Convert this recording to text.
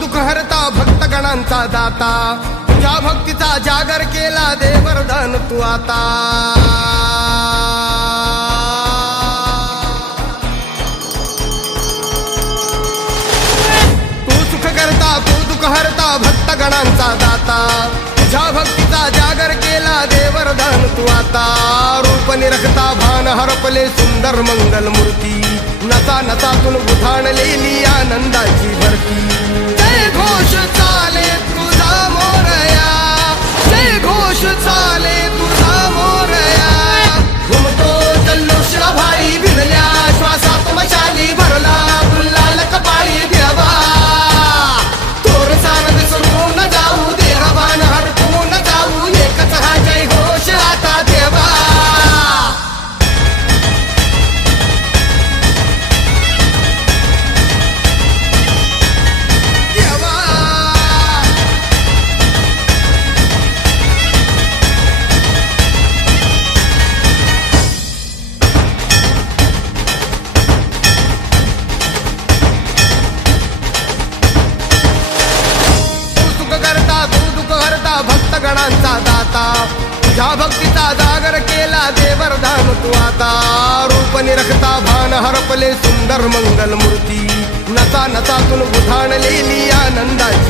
दुःख हरता भक्तगणांचा दाता तुझ्या भक्तीचा जागर केला दे वरदान तू आता तू दुःख हरता भक्तगणांचा दाता तुझ्या भक्तीचा जागर केला दे वरदान तू आता रूप निरखता भान हरपले सुंदर मंगल मूर्ती नसा नसातून उधाणलेली आनंदाची भरती जय घोष चाले तुझा मोरया जय घोष चाले तुझा मोरया घुमतो जल्लोष भाई भिनल्या श्वासात मशाली भरला गुल्लाल कपाळी देवा भक्तगणांचा दाता तुझ्या भक्तीचा जागर केला दे वरदान तू आता रूप निरखता भान हरपले सुंदर मंगल मूर्ती नसा नसातून उधाणलेली आनंदाची